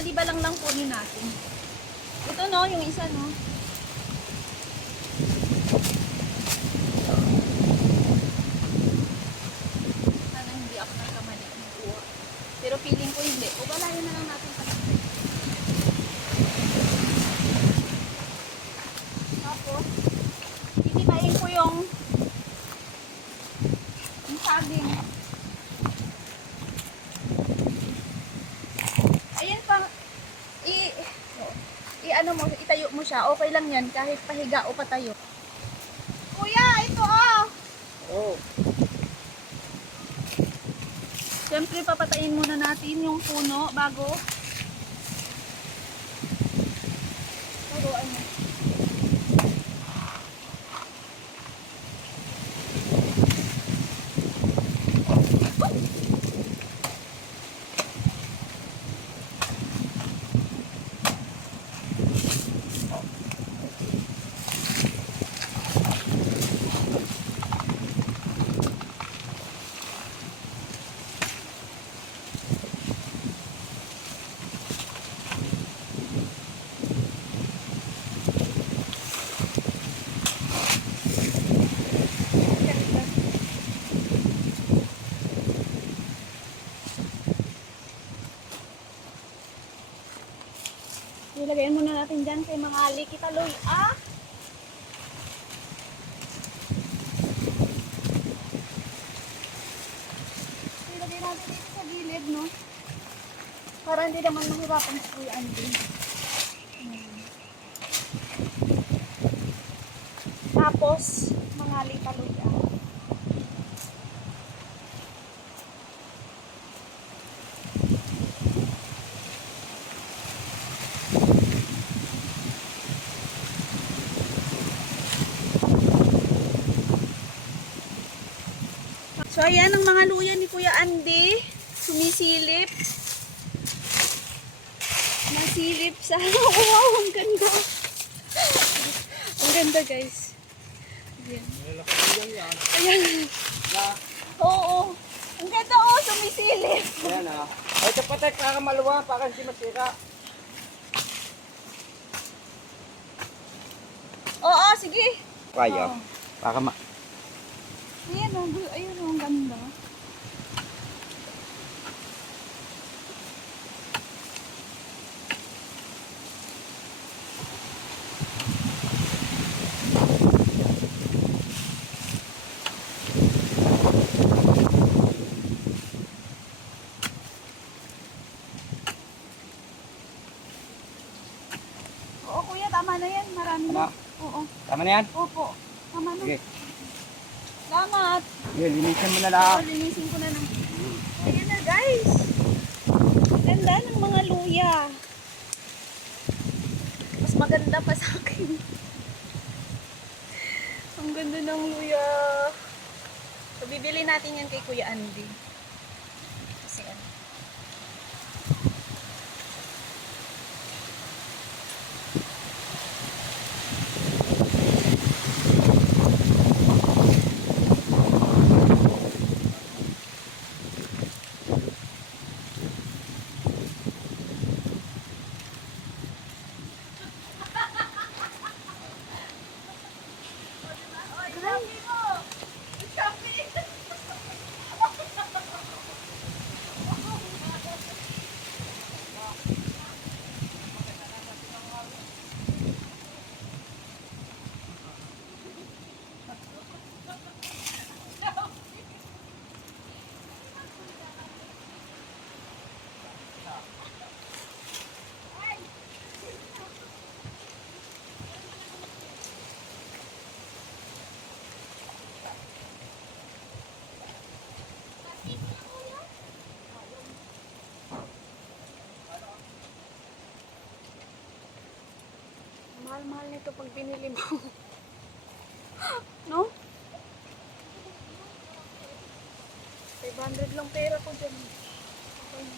maliba lang ng kunin natin. Ito no, yung isa no. Sana hindi ako nagkamali ng kuha. Pero feeling ko hindi. O balayan na lang natin sa tapos, titipain ko yung saging. Ayan pa, ano mo, itayo mo siya. Okay lang yan kahit pahiga o patayo. Kuya, ito oh! Oh. Siyempre, papatayin muna natin yung puno bago ano. Ilagayin muna natin dyan kay mga likitaloy. Ah! Ilagay natin dito sa gilid, no? Para hindi naman mahirapan sa Kuya Andy. Tapos, mga likitaloy. Ah. So, ayan ang mga luya ni Kuya Andy. Sumisilip. Masilip sa... Wow, ang ganda. Ang ganda, guys. Ayan. Ayan. Oo. Ang ganda, oh. Sumisilip. Ayan ah. Ito patek para maluwa, para hindi masira. Oo, sige. Kaya. Oo. Para Ayan, oh. Ayun, oh. Ang ganda. Oo, kuya, tama na yan. Marami na. Oo. Tama na yan? Opo. Tama na. Sige. Salamat. Sige, linisin mo na lang. Oo, linisin ko na ng... Ayan na, guys. Ganda ng mga luya. Mas maganda pa sa akin. Ang ganda ng luya. So, bibili natin yan kay Kuya Andy. Kasi ano. Mahal-mahal nito pag binili mo. No? 500 lang pera ko dyan. Okay.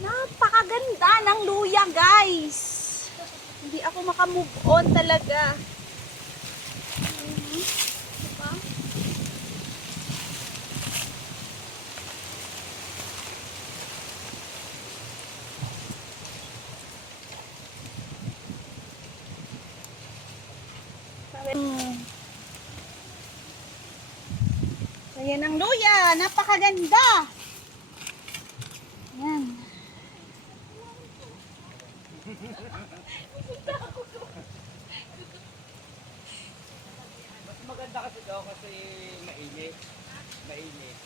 Napakaganda ng luya, guys. Hindi ako makamove on talaga. Diba? napakaganda. Yan. Mas maganda kasi daw kasi mainit. Mainit.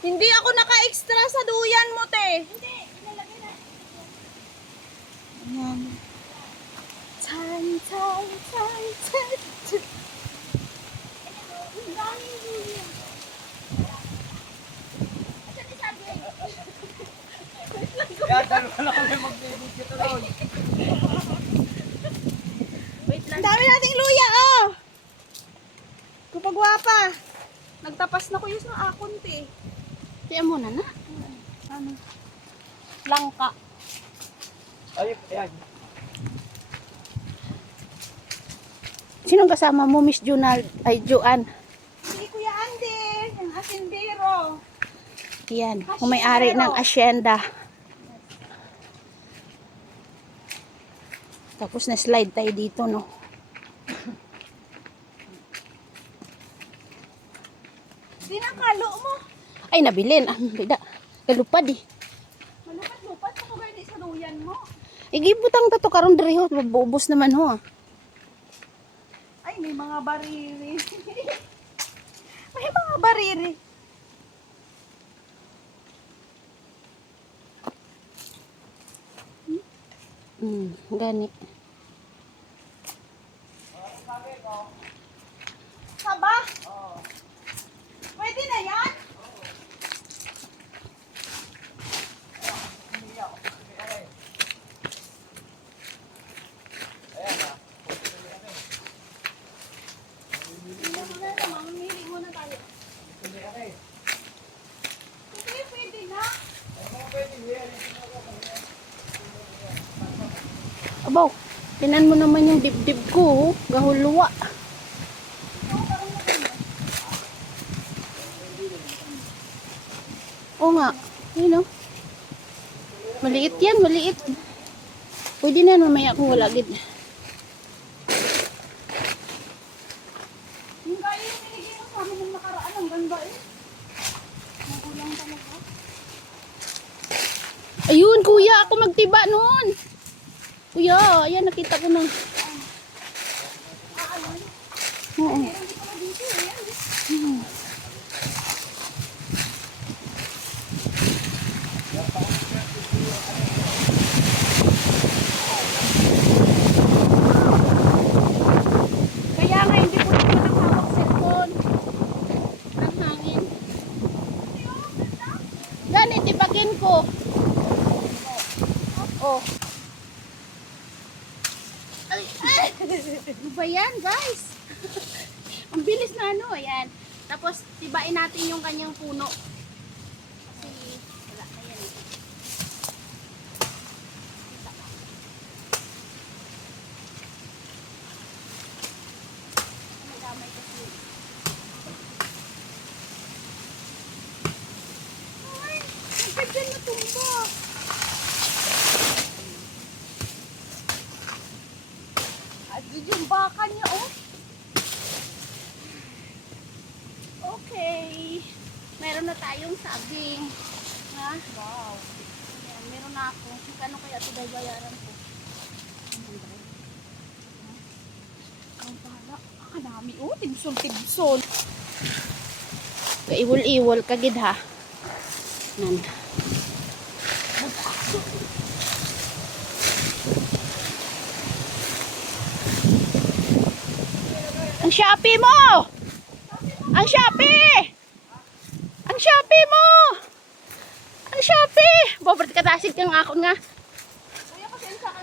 Hindi ako naka-extra sa duyan mo, te. Hindi, ilalagay na. Ayan. Chan, chan, chan, chan, chan. Ang daming duyan. Kaya dalawa lang kami magbibigyo tuloy. Wait lang. Ang dami nating luya, oh. Kupagwapa. Nagtapas na ko yung sa akon, te. Tiyan mo na. Ano? Langka. Ay, ayan. Sinong kasama mo, Miss Junal? Ay, Joanne. Si Kuya Andy, yung asindero. Yan, kung may-ari ng asyenda. Tapos na-slide tayo dito, no? Dinakalo mo. Ay, nabilin. Ah, bida. Kalupad, eh. Malupad-lupad sa kagay di sa duyan mo. Igibutang tato karon diri ho, mabuubos naman ho. Ay, may mga bariri. May mga bariri. Gani. Saba? Pwede na yan? Mamili muna tayo. Hindi, pwede na. Abaw, tinan mo naman yung dibdib ko, oh. Gahuluwa. Oo nga, yun oh. Maliit yan, maliit. Pwede na yan mamaya kung wala gid. Yung kaya yung binigay mo sa amin ng nakaraan, ang ganda eh. Magulang talaga. Ayun, kuya, ako magtiba noon. Kuya, ayan, nakita ko na. Oo. Meron di pala dito eh. Yan. Kaya nga, hindi ko naman nakahawak cellphone. Ang hangin. Ganit, tibagin ko. Oh. Ay, ay! Ano ba yan, guys? Ang bilis na ano, ayan. Tapos, tibain natin yung kanyang puno. Kasi, wala na yan eh. Damay kasi. Ay, nagkadyan na tumba. At yun yung baka niya oh. Okay. Meron na tayong sabing. Ha? Wow. Ayan, meron na ako. Kano kaya ito bayaran ko? Ang bala. Ang dami oh. Timsol-timsol. Iwol-iwol kagid ha. Nan. Ang Shopee mo! Ang Shopee! Ang Shopee mo! Ang Shopee! Bobert ka tasig kang akon nga. Kuya, pasensya ka.